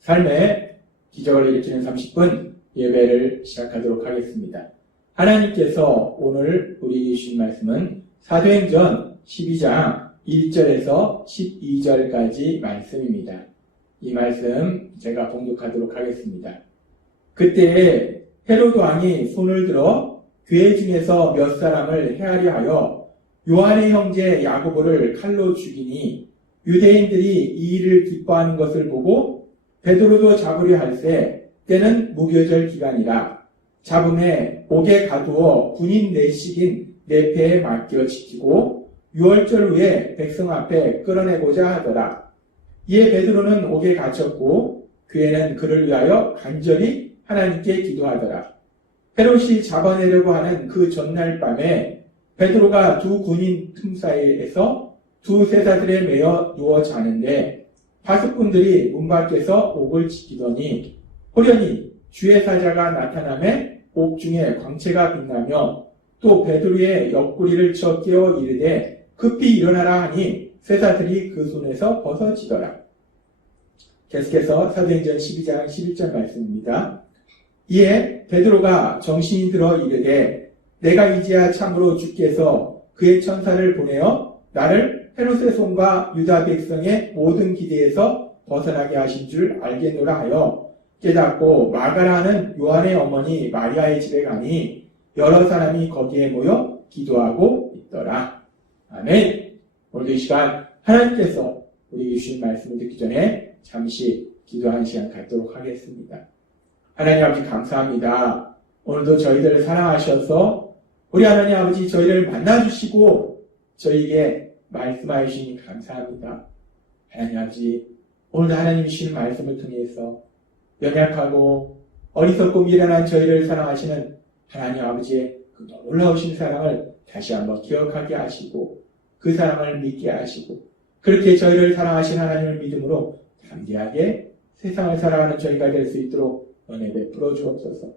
삶의 기적을 일으키는 30분 예배를 시작하도록 하겠습니다. 하나님께서 오늘 우리에게 주신 말씀은 사도행전 12장 1절에서 12절까지 말씀입니다. 이 말씀 제가 봉독하도록 하겠습니다. 그때에 헤로드 왕이 손을 들어 교회 중에서 몇 사람을 해하려 하여 요한의 형제 야고보를 칼로 죽이니 유대인들이 이 일을 기뻐하는 것을 보고 베드로도 잡으려 할세 때는 무교절 기간이라 잡음에 옥에 가두어 군인 4씩인 4패에 맡겨 지키고 6월절 후에 백성 앞에 끌어내고자 하더라. 이에 베드로는 옥에 갇혔고 교회는 그를 위하여 간절히 하나님께 기도하더라. 헤롯이 잡아내려고 하는 그 전날 밤에 베드로가 두 군인 틈 사이에서 두 쇠사슬에 매여 누워 자는데 파수꾼들이 문 밖에서 옥을 지키더니 호련히 주의 사자가 나타나매 옥 중에 광채가 빛나며 또 베드로의 옆구리를 쳐 깨워 이르되 급히 일어나라 하니 쇠사슬이 그 손에서 벗어지더라. 계속해서 사도행전 12장 11절 말씀입니다. 이에 베드로가 정신이 들어 이르되 내가 이제야 참으로 주께서 그의 천사를 보내어 나를 헤롯의 손과 유다 백성의 모든 기대에서 벗어나게 하신 줄 알겠노라 하여 깨닫고 마가라 하는 요한의 어머니 마리아의 집에 가니 여러 사람이 거기에 모여 기도하고 있더라. 아멘. 오늘도 이 시간 하나님께서 우리에게 주신 말씀을 듣기 전에 잠시 기도하는 시간 갖도록 하겠습니다. 하나님 아버지 감사합니다. 오늘도 저희들을 사랑하셔서 우리 하나님 아버지 저희를 만나주시고 저희에게 말씀하여 주시니 감사합니다. 하나님 아버지 오늘 하나님이 주신 말씀을 통해서 연약하고 어리석고 미련한 저희를 사랑하시는 하나님 아버지의 그 놀라우신 사랑을 다시 한번 기억하게 하시고 그 사랑을 믿게 하시고 그렇게 저희를 사랑하신 하나님을 믿음으로 담대하게 세상을 살아가는 저희가 될 수 있도록 은혜 베풀어 주옵소서.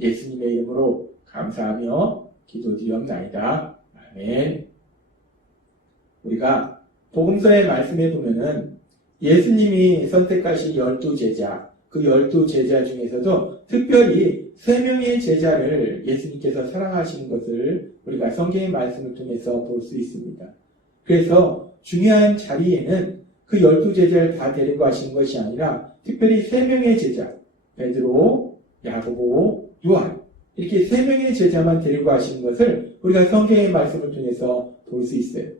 예수님의 이름으로 감사하며 기도드리옵나이다. 아멘. 우리가 복음서의 말씀에 보면은 예수님이 선택하신 12제자, 그 12제자 중에서도 특별히 3명의 제자를 예수님께서 사랑하시는 것을 우리가 성경의 말씀을 통해서 볼 수 있습니다. 그래서 중요한 자리에는 그 12제자를 다 데리고 가시는 것이 아니라 특별히 3명의 제자, 베드로, 야고보, 요한 이렇게 3명의 제자만 데리고 가시는 것을 우리가 성경의 말씀을 통해서 볼 수 있어요.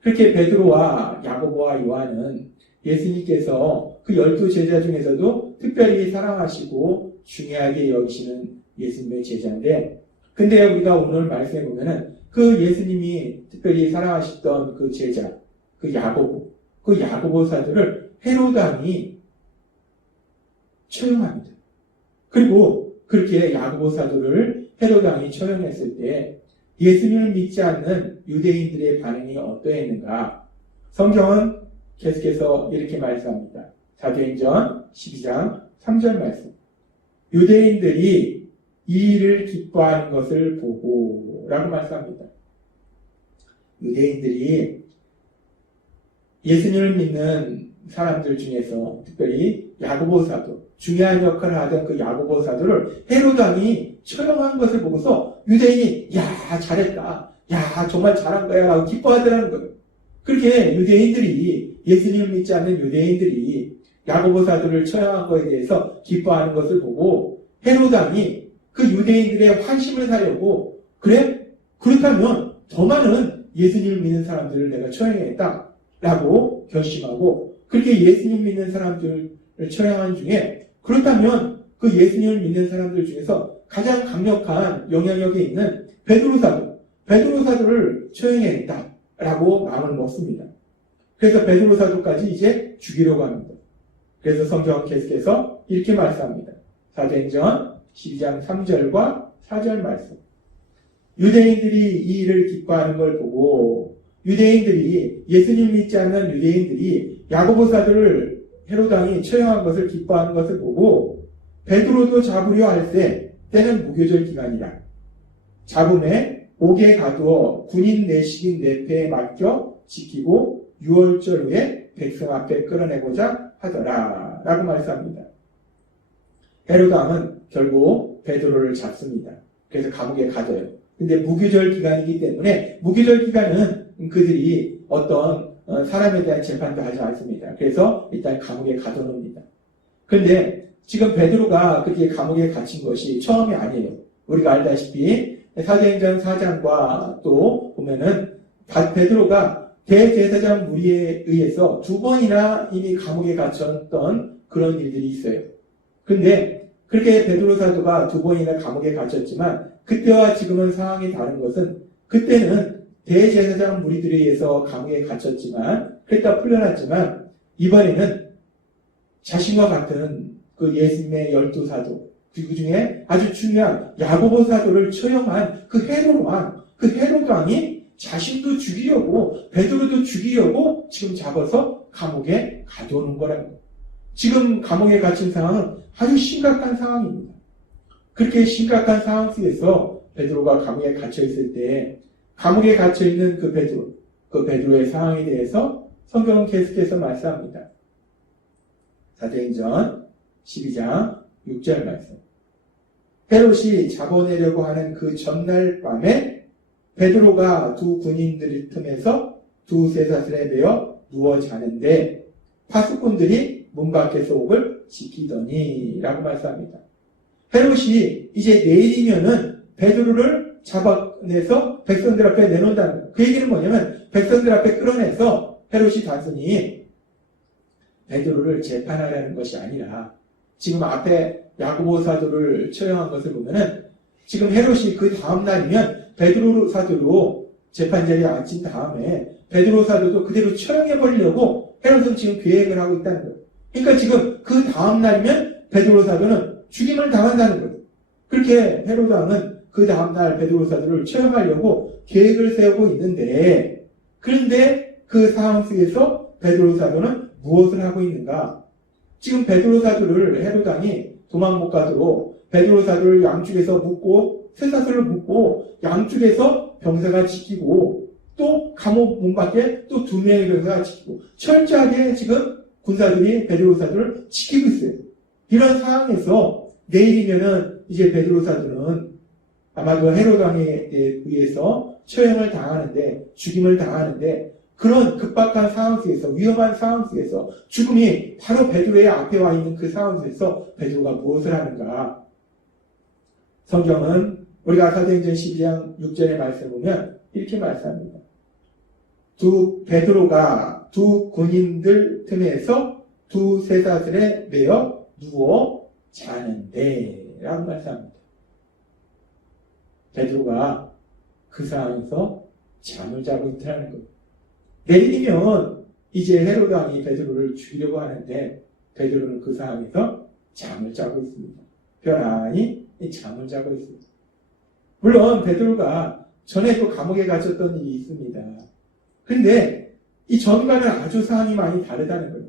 그렇게 베드로와 야고보와 요한은 예수님께서 그 12제자 중에서도 특별히 사랑하시고 중요하게 여기시는 예수님의 제자인데 근데 우리가 오늘 말씀해 보면은 그 예수님이 특별히 사랑하셨던 그 제자, 그 야고보 사도를 헤로드 왕이 처형합니다. 그리고 그렇게 야고보 사도를 헤로드 왕이 처형했을 때 예수님을 믿지 않는 유대인들의 반응이 어떠했는가? 성경은 계속해서 이렇게 말씀합니다. 사도행전 12장 3절 말씀. 유대인들이 이 일을 기뻐하는 것을 보고 라고 말씀합니다. 유대인들이 예수님을 믿는 사람들 중에서 특별히 야고보 사도, 중요한 역할을 하던 그 야고보 사도를 헤로드 왕이 처형한 것을 보고서 유대인이 야 잘했다, 야 정말 잘한 거야 라고 기뻐하더라는 거예요. 그렇게 유대인들이 예수님을 믿지 않는 유대인들이 야고보 사도를 처형한 것에 대해서 기뻐하는 것을 보고 헤로드 왕이 그 유대인들의 환심을 사려고 그래? 그렇다면 더 많은 예수님을 믿는 사람들을 내가 처형했다 라고 결심하고 그렇게 예수님 믿는 사람들을 처형한 중에 그렇다면 그 예수님을 믿는 사람들 중에서 가장 강력한 영향력에 있는 베드로 사도를 처형했다라고 마음을 먹습니다. 그래서 베드로 사도까지 이제 죽이려고 합니다. 그래서 성경은 계속해서 이렇게 말씀합니다. 사도행전 12장 3절과 4절 말씀. 유대인들이 이 일을 기뻐하는 걸 보고 유대인들이 예수님 믿지 않는 유대인들이 야고보 사도를 헤롯 왕이 처형한 것을 기뻐하는 것을 보고 베드로도 잡으려 할 때는 무교절 기간이라 잡음에 옥에 가두어 군인 내식인 내패에 맡겨 지키고 6월절 후에 백성 앞에 끌어내고자 하더라 라고 말씀합니다. 헤롯 왕은 결국 베드로를 잡습니다. 그래서 감옥에 가둬요. 근데 무교절 기간이기 때문에 무교절 기간은 그들이 어떤 사람에 대한 재판도 하지 않습니다. 그래서 일단 감옥에 가둬놓습니다. 그런데 지금 베드로가 그렇게 감옥에 갇힌 것이 처음이 아니에요. 우리가 알다시피 사도행전 4장과 또 보면은 베드로가 대제사장 무리에 의해서 2번이나 이미 감옥에 갇혔던 그런 일들이 있어요. 그런데 그렇게 베드로 사도가 2번이나 감옥에 갇혔지만 그때와 지금은 상황이 다른 것은 그때는 대제사장 무리들에 의해서 감옥에 갇혔지만 그랬다 풀려났지만 이번에는 자신과 같은 그 예수님의 12사도 그 중에 아주 중요한 야고보 사도를 처형한 그 헤롯 왕이 자신도 죽이려고 베드로도 죽이려고 지금 잡아서 감옥에 가둬놓은 거라는 거예요. 지금 감옥에 갇힌 상황은 아주 심각한 상황입니다. 그렇게 심각한 상황 속에서 베드로가 감옥에 갇혀 있을 때 감옥에 갇혀 있는 그 베드로의 상황에 대해서 성경은 계속해서 말씀합니다. 사도행전 12장 6절 말씀. 헤롯이 잡아내려고 하는 그 전날 밤에 베드로가 두 군인들 틈에서 두 쇠사슬에 매어 누워 자는데 파수꾼들이 문 밖에서 옥을 지키더니 라고 말씀합니다. 헤롯이 이제 내일이면은 베드로를 잡아내서 백성들 앞에 내놓는다는 거예요. 그 얘기는 뭐냐면 백성들 앞에 끌어내서 헤롯이 단순히 베드로를 재판하려는 것이 아니라 지금 앞에 야고보 사도를 처형한 것을 보면은 지금 헤롯이 그 다음 날이면 베드로 사도로 재판자리에 앉힌 다음에 베드로 사도도 그대로 처형해버리려고 헤롯은 지금 계획을 하고 있다는 거예요. 그러니까 지금 그 다음 날이면 베드로 사도는 죽임을 당한다는 거예요. 그렇게 헤롯 왕은 그 다음 날 베드로 사도를 처형하려고 계획을 세우고 있는데 그런데 그 상황 속에서 베드로 사도는 무엇을 하고 있는가? 지금 베드로 사도를 헤롯 왕이 도망 못 가도록 베드로 사도를 양쪽에서 묶고 쇠사슬을 묶고 양쪽에서 병사가 지키고 또 감옥 문 밖에 또 2명의 병사가 지키고 철저하게 지금 군사들이 베드로 사도를 지키고 있어요. 이런 상황에서 내일이면은 이제 베드로 사도는 아마도 헤롯 왕에 의해서 처형을 당하는데 죽임을 당하는데 그런 급박한 상황 속에서 위험한 상황 속에서 죽음이 바로 베드로의 앞에 와 있는 그 상황 속에서 베드로가 무엇을 하는가? 성경은 우리가 사도행전 12장 6절의 말씀을 보면 이렇게 말씀합니다. 베드로가 두 군인들 틈에서 두 쇠사슬에 매어 누워 자는데 라고 말씀합니다. 베드로가 그 상황에서 잠을 자고 있다는 거예요. 내일이면 이제 헤롯 왕이 베드로를 죽이려고 하는데 베드로는 그 상황에서 잠을 자고 있습니다. 편안히 잠을 자고 있습니다. 물론 베드로가 전에도 감옥에 갇혔던 일이 있습니다. 그런데 이 전과는 아주 상황이 많이 다르다는 거예요.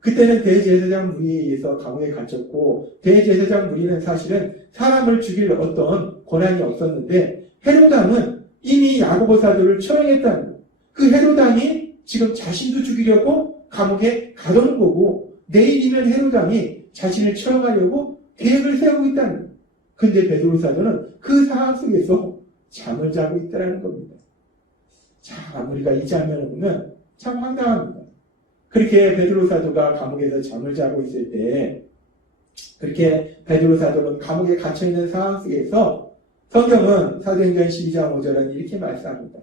그때는 대제사장 무리에 의해서 감옥에 갇혔고 대제사장 무리는 사실은 사람을 죽일 어떤 권한이 없었는데 헤롯 왕은 이미 야고보 사도를 처형했다는 거예요. 그 헤롯 왕이 지금 자신도 죽이려고 감옥에 가둬놓은 거고 내일이면 헤롯 왕이 자신을 처형하려고 계획을 세우고 있다는 거예요. 근데 베드로 사도는 그 상황 속에서 잠을 자고 있다는 겁니다. 참 우리가 이 장면을 보면 참 황당합니다. 그렇게 베드로 사도가 감옥에서 잠을 자고 있을 때 그렇게 베드로 사도는 감옥에 갇혀있는 상황 속에서 성경은 사도행전 12장 5절은 이렇게 말씀합니다.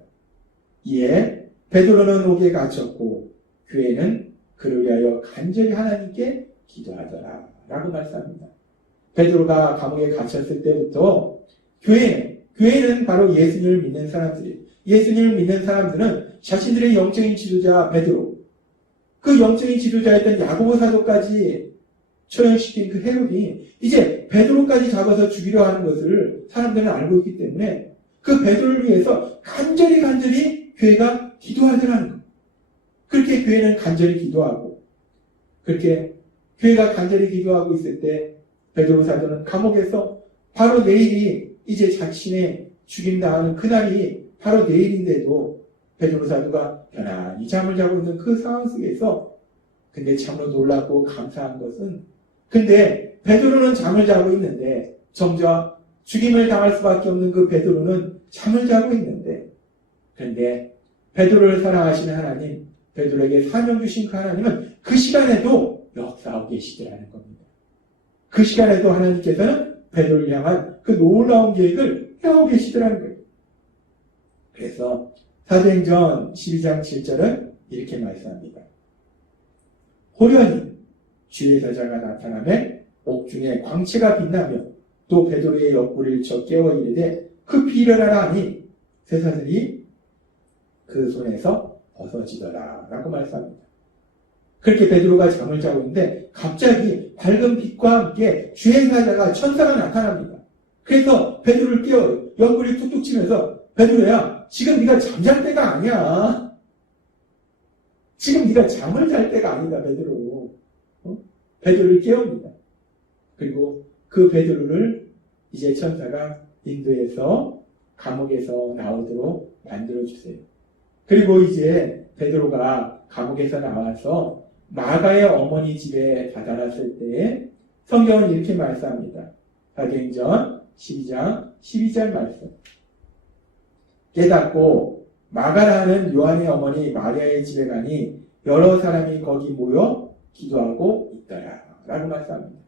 이에 베드로는 옥에 갇혔고 교회는 그를 위하여 간절히 하나님께 기도하더라 라고 말씀합니다. 베드로가 감옥에 갇혔을 때부터 교회는 바로 예수님을 믿는 사람들이에요. 예수님을 믿는 사람들은 자신들의 영적인 지도자 베드로, 그 영적인 지도자였던 야고보 사도까지 처형시킨 그 헤롯이 이제 베드로까지 잡아서 죽이려 하는 것을 사람들은 알고 있기 때문에 그 베드로를 위해서 간절히 교회가 기도하더라는 거예요. 그렇게 교회는 간절히 기도하고 그렇게 교회가 간절히 기도하고 있을 때 베드로 사도는 감옥에서 바로 내일이 이제 자신의 죽임당하는 그날이 바로 내일인데도 베드로 사도가 편안히 잠을 자고 있는 그 상황 속에서 근데 참으로 놀랍고 감사한 것은 근데 베드로는 잠을 자고 있는데 정작 죽임을 당할 수밖에 없는 그 베드로는 잠을 자고 있는데 그런데 베드로를 사랑하시는 하나님, 베드로에게 사명 주신 그 하나님은 그 시간에도 역사하고 계시더라는 겁니다. 그 시간에도 하나님께서는 베드로를 향한 그 놀라운 계획을 해오고 계시더라는 거예요. 그래서 사도행전 12장 7절은 이렇게 말씀합니다. 호련히 주의 사자가 나타나매 옥중에 광채가 빛나며 또 베드로의 옆구리를 쳐 깨워 이르되 급히 일어나라 하니 쇠사슬이 그 손에서 벗어지더라 라고 말씀합니다. 그렇게 베드로가 잠을 자고 있는데 갑자기 밝은 빛과 함께 주의 사자가 천사가 나타납니다. 그래서 베드로를 깨워요. 옆구리 툭툭 치면서 베드로야 지금 네가 잠잘 때가 아니야. 지금 네가 잠을 잘 때가 아니다 베드로. 베드로를 깨웁니다. 그리고 그 베드로를 이제 천사가 인도해서 감옥에서 나오도록 만들어주세요. 그리고 이제 베드로가 감옥에서 나와서 마가의 어머니 집에 다다랐을 때에 성경은 이렇게 말씀합니다. 사도행전 12장 12절 말씀. 깨닫고 마가라는 요한의 어머니 마리아의 집에 가니 여러 사람이 거기 모여 기도하고 있더라 라고 말씀합니다.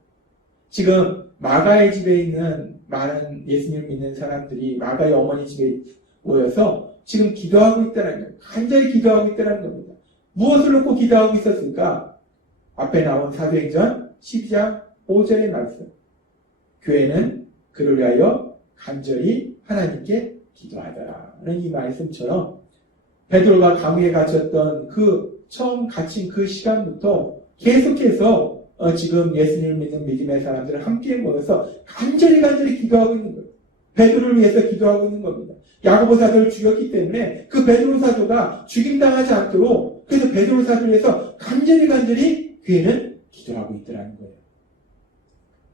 지금 마가의 집에 있는 많은 예수님을 믿는 사람들이 마가의 어머니 집에 모여서 지금 기도하고 있다는 거예요. 간절히 기도하고 있다는 겁니다. 무엇을 놓고 기도하고 있었을까? 앞에 나온 사도행전 12장 5절의 말씀. 교회는 그를 위하여 간절히 하나님께 기도하더라는 이 말씀처럼 베드로가 감옥에 갇혔던 그 처음 갇힌 그 시간부터 계속해서 지금 예수님을 믿는 믿음의 사람들은 함께 모여서 간절히 기도하고 있는 거예요. 베드로를 위해서 기도하고 있는 겁니다. 야고보 사도를 죽였기 때문에 그 베드로 사도가 죽임당하지 않도록 그래서 베드로 사도를 위해서 간절히 교회는 기도하고 있더라는 거예요.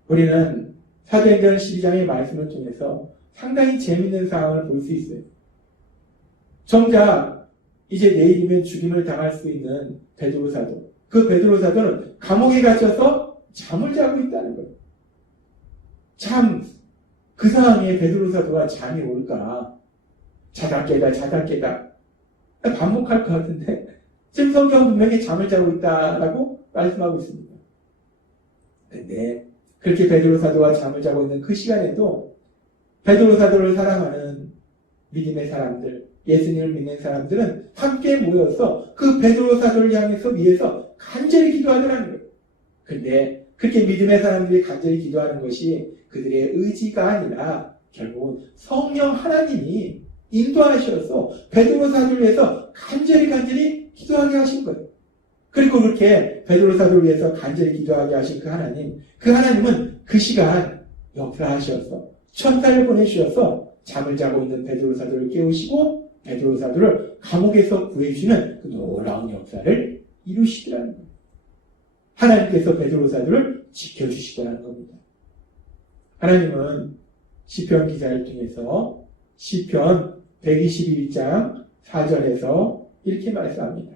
우리는 사도행전 12장의 말씀을 통해서 상당히 재밌는 상황을 볼 수 있어요. 정작 이제 내일이면 죽임을 당할 수 있는 베드로 사도. 그 베드로 사도는 감옥에 갇혀서 잠을 자고 있다는 거예요. 참, 그 상황에 베드로 사도가 잠이 올까? 자다 깨다. 반복할 것 같은데, 지금 성경은 분명히 잠을 자고 있다라고 말씀하고 있습니다. 근데, 그렇게 베드로 사도가 잠을 자고 있는 그 시간에도 베드로 사도를 사랑하는 믿음의 사람들, 예수님을 믿는 사람들은 함께 모여서 그 베드로 사도를 향해서 위해서 간절히 기도하더라는 거예요. 근데 그렇게 믿음의 사람들이 간절히 기도하는 것이 그들의 의지가 아니라 결국은 성령 하나님이 인도하셔서 베드로 사도를 위해서 간절히 기도하게 하신 거예요. 그리고 그렇게 베드로 사도를 위해서 간절히 기도하게 하신 그 하나님은 그 시간 역사하셔서 천사를 보내주셔서 잠을 자고 있는 베드로 사도를 깨우시고 베드로 사도를 감옥에서 구해주시는 그 놀라운 역사를 이루시더라는 겁니다. 하나님께서 베드로 사도를 지켜주시더라는 겁니다. 하나님은 시편 기자를 통해서 시편 121장 4절에서 이렇게 말씀합니다.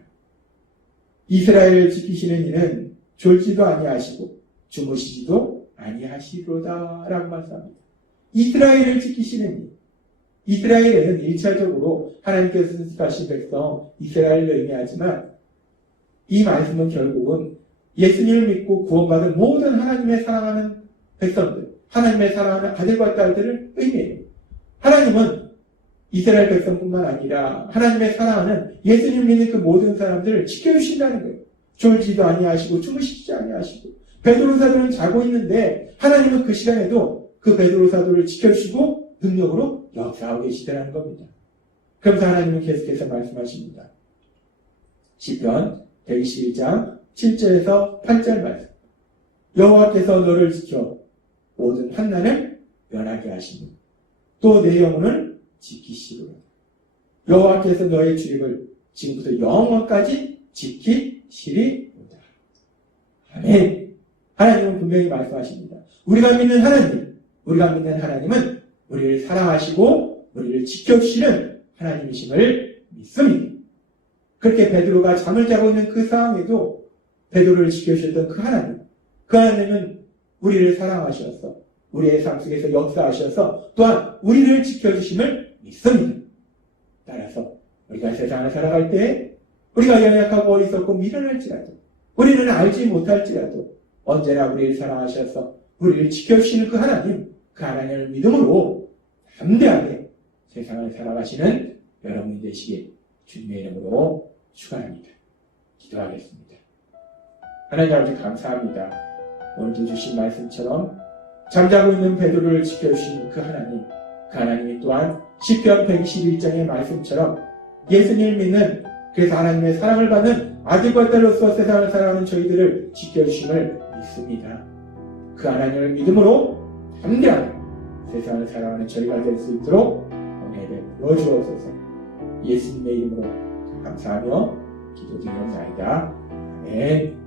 이스라엘을 지키시는 이는 졸지도 아니하시고 주무시지도 아니하시리로다 라고 말씀합니다. 이스라엘을 지키시는 이. 이스라엘에는 1차적으로 하나님께서 선택하신 백성 이스라엘을 의미하지만 이 말씀은 결국은 예수님을 믿고 구원받은 모든 하나님의 사랑하는 백성들, 하나님의 사랑하는 아들과 딸들을 의미해요. 하나님은 이스라엘 백성뿐만 아니라 하나님의 사랑하는 예수님을 믿는 그 모든 사람들을 지켜주신다는 거예요. 졸지도 아니하시고 주무시지 아니하시고 베드로 사도는 자고 있는데 하나님은 그 시간에도 그 베드로 사도를 지켜주시고 능력으로 역사하고 계시더라는 겁니다. 그러면서 하나님은 계속해서 말씀하십니다. 시편 121장 7절에서 8절 말씀. 여호와께서 너를 지켜 모든 환난을 면하게 하시니 또 내 영혼을 지키시리로다. 여호와께서 너의 출입을 지금부터 영원까지 지키시리로다. 아멘. 하나님은 분명히 말씀하십니다. 우리가 믿는 하나님은 우리를 사랑하시고 우리를 지켜주시는 하나님이심을 믿습니다. 그렇게 베드로가 잠을 자고 있는 그 상황에도 베드로를 지켜주셨던 그 하나님은 우리를 사랑하셔서 우리의 삶 속에서 역사하셔서 또한 우리를 지켜주심을 믿습니다. 따라서 우리가 세상을 살아갈 때 우리가 연약하고 어리석고 미련할지라도 우리는 알지 못할지라도 언제나 우리를 사랑하셔서 우리를 지켜주시는 그 하나님을 믿음으로 담대하게 세상을 살아가시는 여러분이 되시길 주님의 이름으로 축원합니다. 기도하겠습니다. 하나님 아버지 감사합니다. 오늘도 주신 말씀처럼 잠자고 있는 베드로를 지켜주신 그 하나님이 또한 시편 121장의 말씀처럼 예수님을 믿는 그래서 하나님의 사랑을 받는 아들과 딸로서 세상을 살아가는 저희들을 지켜주심을 믿습니다. 그 하나님을 믿음으로 담대하게 세상을 살아가는 저희가 될 수 있도록 은혜를 부어주옵소서. 예수님의 이름으로 감사하며 기도드리옵나이다. 아멘.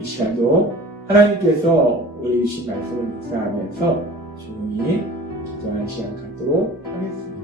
이 시간도 하나님께서 우리 주신 말씀을 묵상하면서 조용히 기도하는 시간 갖도록 하겠습니다.